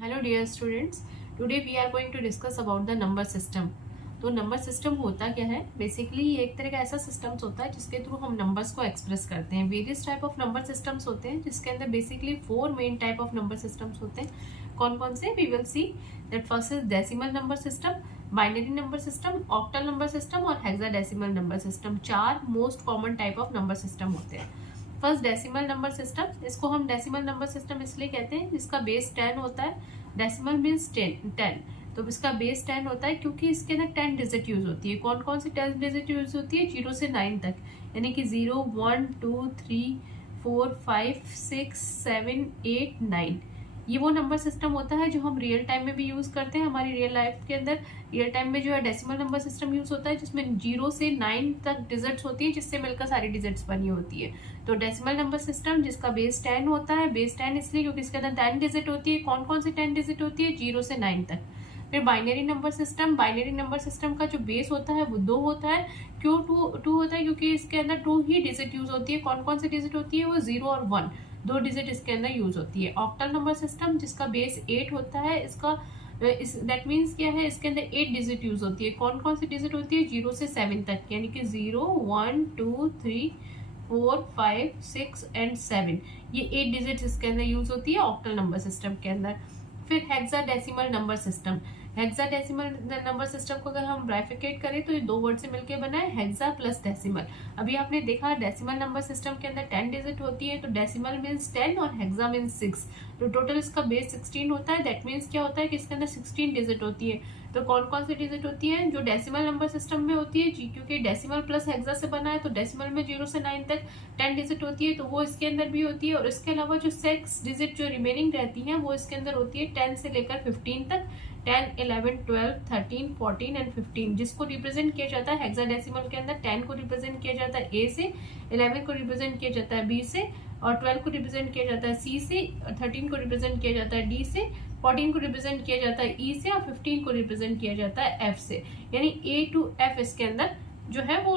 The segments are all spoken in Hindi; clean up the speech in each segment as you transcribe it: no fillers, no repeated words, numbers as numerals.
Hello dear students, today we are going to discuss about the number system. तो नंबर सिस्टम होता क्या है? बेसिकली ये एक तरह का ऐसा सिस्टम्स होता है जिसके थ्रू हम नंबर्स को एक्सप्रेस करते हैं। Various type of number systems होते हैं जिसके अंदर basically 4 main type of number systems होते हैं। कौन कौन से? We will see that first is decimal number system, binary number system, octal number system और hexadecimal number system. 4 most common type of number system होते हैं। फर्स्ट डेसिमल नंबर सिस्टम, इसको हम डेसिमल नंबर सिस्टम इसलिए कहते हैं जिसका बेस 10 होता है। डेसिमल मीन्स 10, तो इसका बेस 10 होता है क्योंकि इसके अंदर 10 डिजिट यूज होती है। कौन कौन सी 10 डिजिट यूज होती है? 0 से 9 तक, यानी कि 0, 1, 2, 3, 4, 5, 6, 7, 8, 9। ये वो नंबर सिस्टम होता है जो हम रियल टाइम में भी यूज करते हैं। हमारी रियल लाइफ के अंदर रियल टाइम में जो है डेसिमल नंबर सिस्टम यूज होता है जिसमें 0 से 9 तक डिजिट्स होती है जिससे मिलकर सारी डिजिट्स बनी होती है। तो डेसिमल नंबर सिस्टम जिसका बेस 10 होता है, बेस 10 इसलिए क्योंकि इसके अंदर 10 डिजिट होती है। कौन कौन सी 10 डिजिट होती है? 0 से 9 तक। फिर binary number system, binary number system का जो बेस होता है वो 2 होता है। क्यों 2 होता है? क्योंकि इसके अंदर 2 ही डिजिट यूज होती है। कौन कौन सी डिजिट होती है? वो 0 और 1, 2 डिजिट इसके अंदर यूज होती है। ऑक्टल नंबर सिस्टम जिसका बेस 8 होता है, इसका दैट मीन्स क्या है? इसके अंदर 8 डिजिट यूज होती है। कौन कौन सी डिजिट होती है? 0 से 7 तक, यानी कि 0, 1, 2, 3, 4, 5, 6 एंड 7। ये 8 डिजिट इसके अंदर यूज होती है ऑक्टल नंबर सिस्टम के अंदर। फिर hexadecimal number system, hexadecimal number system को अगर हम ब्राइफिकेट करें तो ये 2 वर्ड से मिलकर बना है, हेक्सा प्लस डेसिमल। अभी आपने देखा डेसिमल नंबर सिस्टम के अंदर 10 डिजिट होती है, तो डेसिमल मीन्स 10 और हेक्सा मीन्स 6। तो टोटल इसका बेस 16 होता है। दैट मीन्स क्या होता है कि इसके अंदर 16 डिजिट होती है। तो कौन कौन सी डिजिट होती है? जो डेसिमल नंबर सिस्टम में होती है, क्योंकि डेसिमल प्लस हेक्सा से बना है तो डेसिमल में 0 से 9 तक 10 डिजिट होती है, तो वो इसके अंदर भी होती है। और इसके अलावा जो 6 डिजिट जो रिमेनिंग रहती हैं वो इसके अंदर होती है 10 से लेकर 15 तक। 10, 11, 12, 13, 14 एंड 15, जिसको रिप्रेजेंट किया जाता है हेक्साडेसिमल के अंदर 10 को रिप्रेजेंट किया जाता है ए से, 11 को रिप्रेजेंट किया जाता है बी से, और 12 को रिप्रेजेंट किया जाता है सी से, 13 को रिप्रेजेंट किया जाता है डी से, 14 को रिप्रेजेंट किया जाता है ई से, और 15 को रिप्रेजेंट किया जाता है एफ से। यानी ए टू एफ इसके अंदर जो है वो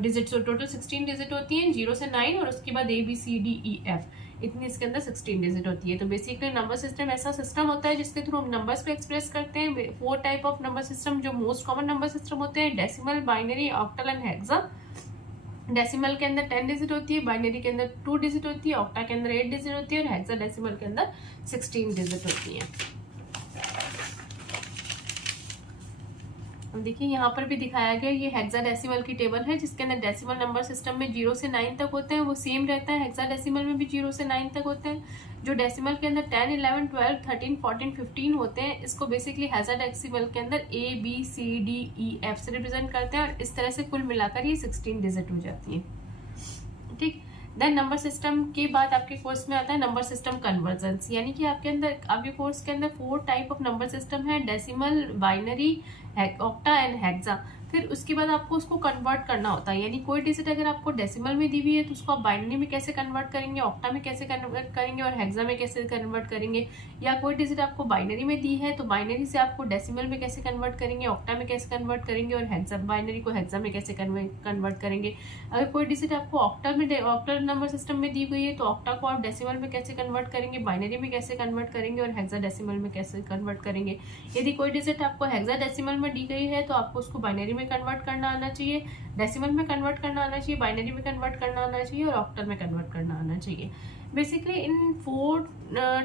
डिजिट, टोटल 16 डिजिट होती हैं, 0 से 9, और उसके बाद A B C D E F, इतनी इसके अंदर 16 डिजिट होती है। तो बेसिकली नंबर सिस्टम ऐसा सिस्टम होता है जिसके थ्रू हम नंबर्स को एक्सप्रेस करते हैं। 4 टाइप ऑफ नंबर सिस्टम जो मोस्ट कॉमन नंबर सिस्टम होते हैं, decimal, binary, octal and hexa. Decimal के अंदर 10 डिजिट होती है, बाइनरी के अंदर 2 डिजिट होती है, ऑक्टा के अंदर 8 डिजिट होती है, और हेक्साडेसिमल के अंदर 16 डिजिट होती है। अब देखिए यहाँ पर भी दिखाया गया, ये हेक्साडेसिमल की टेबल है जिसके अंदर डेसिमल नंबर सिस्टम में 0 से 9 तक होते हैं, वो सेम रहता है। हेक्साडेसिमल में भी 0 से 9 तक होते हैं। जो डेसिमल के अंदर 10, 11, 12, 13, 14, 15 होते हैं, इसको बेसिकली हेक्साडेसिमल के अंदर A B C D E F से रिप्रेजेंट करते हैं, और इस तरह से कुल मिलाकर ये 16 डिजिट हो जाती है। ठीक, देन नंबर सिस्टम के बाद आपके कोर्स में आता है नंबर सिस्टम कन्वर्जेंस, यानी कि आपके अंदर आपके कोर्स के अंदर 4 टाइप ऑफ नंबर सिस्टम है, decimal, binary, octa and hexa. फिर उसके बाद आपको उसको कन्वर्ट करना होता है, यानी कोई डिजिट अगर आपको डेसिमल में दी हुई है तो उसको आप बाइनरी में कैसे कन्वर्ट करेंगे, ऑक्टा में कैसे कन्वर्ट करेंगे, और हेक्सा में कैसे कन्वर्ट करेंगे। या कोई डिजिट आपको बाइनरी में दी है तो बाइनरी से आपको डेसिमल में कैसे कन्वर्ट करेंगे, ऑक्टा में कैसे कन्वर्ट करेंगे, और हेक्सा, बाइनरी को हेक्सा में कैसे कन्वर्ट करेंगे। अगर कोई डिजिट आपको ऑक्टल नंबर सिस्टम में दी हुई है तो ऑक्टा को आप डेसिमल में कैसे कन्वर्ट करेंगे, बाइनरी में कैसे कन्वर्ट करेंगे, और हेक्साडेसिमल में कैसे कन्वर्ट करेंगे। यदि कोई डिजिट आपको हेक्साडेसिमल में दी गई है तो आपको उसको बाइनरी में कन्वर्ट करना आना चाहिए, डेसिमल में कन्वर्ट करना आना चाहिए, बाइनरी में कन्वर्ट करना आना चाहिए, और ऑक्टल में कन्वर्ट करना आना चाहिए। बेसिकली इन 4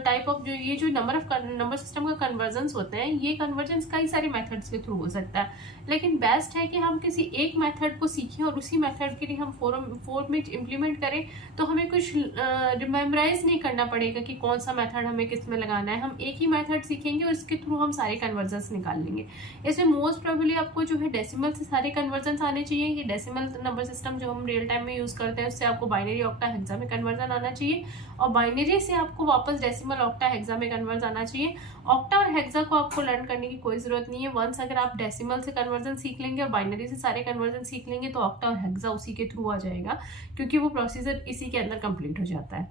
टाइप ऑफ जो नंबर सिस्टम का कन्वर्जेंस होते हैं, ये कन्वर्जेंस कई सारे मेथड्स के थ्रू हो सकता है, लेकिन बेस्ट है कि हम किसी एक मेथड को सीखें और उसी मेथड के लिए हम फोर में इम्प्लीमेंट करें, तो हमें कुछ रिमेमराइज नहीं करना पड़ेगा कि कौन सा मेथड हमें किस में लगाना है। हम एक ही मेथड सीखेंगे और इसके थ्रू हम सारे कन्वर्जेंस निकाल लेंगे। इसमें मोस्ट प्रोबेबली आपको जो है डेसिमल से सारे कन्वर्जेंस आने चाहिए। कि डेसिमल नंबर सिस्टम जो हम रियल टाइम में यूज करते हैं उससे आपको बाइनरी, ऑक्टा, हेक्सा में कन्वर्जन आना चाहिए, और बाइनरी से आपको वापस डेसिमल, ऑक्टा, हेक्सा में कन्वर्ट आना चाहिए। ऑक्टा और हेक्सा को आपको लर्न करने की कोई जरूरत नहीं है। वंस अगर आप डेसिमल से कन्वर्जन सीख लेंगे और बाइनरी से सारे कन्वर्जन सीख लेंगे तो ऑक्टा और हेक्सा उसी के थ्रू आ जाएगा, क्योंकि वो प्रोसीजर इसी के अंदर कंप्लीट हो जाता है।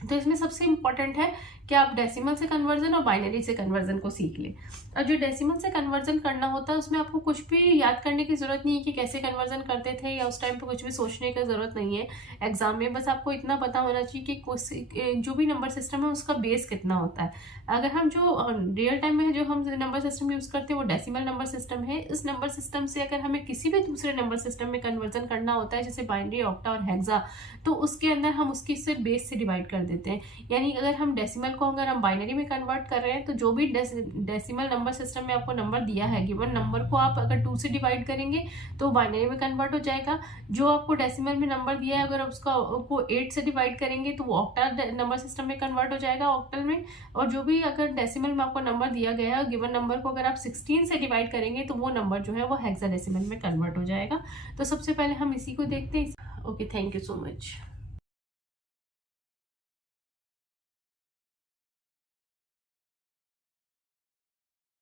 तो इसमें सबसे इम्पोर्टेंट है कि आप डेसिमल से कन्वर्जन और बाइनरी से कन्वर्जन को सीख लें। और जो डेसिमल से कन्वर्जन करना होता है उसमें आपको कुछ भी याद करने की जरूरत नहीं है कि कैसे कन्वर्जन करते थे, या उस टाइम पे कुछ भी सोचने की जरूरत नहीं है एग्जाम में। बस आपको इतना पता होना चाहिए कि जो भी नंबर सिस्टम है उसका बेस कितना होता है। अगर हम जो रियल टाइम में जो हम नंबर सिस्टम यूज करते हैं वो डेसिमल नंबर सिस्टम है। इस नंबर सिस्टम से अगर हमें किसी भी दूसरे नंबर सिस्टम में कन्वर्जन करना होता है जैसे बाइनरी, ऑक्टा और हेक्सा, तो उसके अंदर हम उसकी से बेस से डिवाइड कर देते हैं। यानी अगर हम डेसिमल को अगर हम बाइनरी में कन्वर्ट कर रहे हैं तो जो भी डेसिमल नंबर सिस्टम में आपको नंबर दिया है, गिवन नंबर को आप अगर 2 से डिवाइड करेंगे तो बाइनरी में कन्वर्ट हो जाएगा। जो आपको डेसिमल में नंबर दिया है अगर उसका को 8 से डिवाइड करेंगे तो वो ऑक्टा नंबर सिस्टम में कन्वर्ट हो जाएगा, ऑक्टल में। और जो भी अगर डेसिमल में आपको नंबर दिया गया है, गिवन नंबर को अगर आप 16 से डिवाइड करेंगे तो वो नंबर जो है वो हेक्साडेसिमल में कन्वर्ट हो जाएगा। तो सबसे पहले हम इसी को देखते हैं। Okay, thank you so much.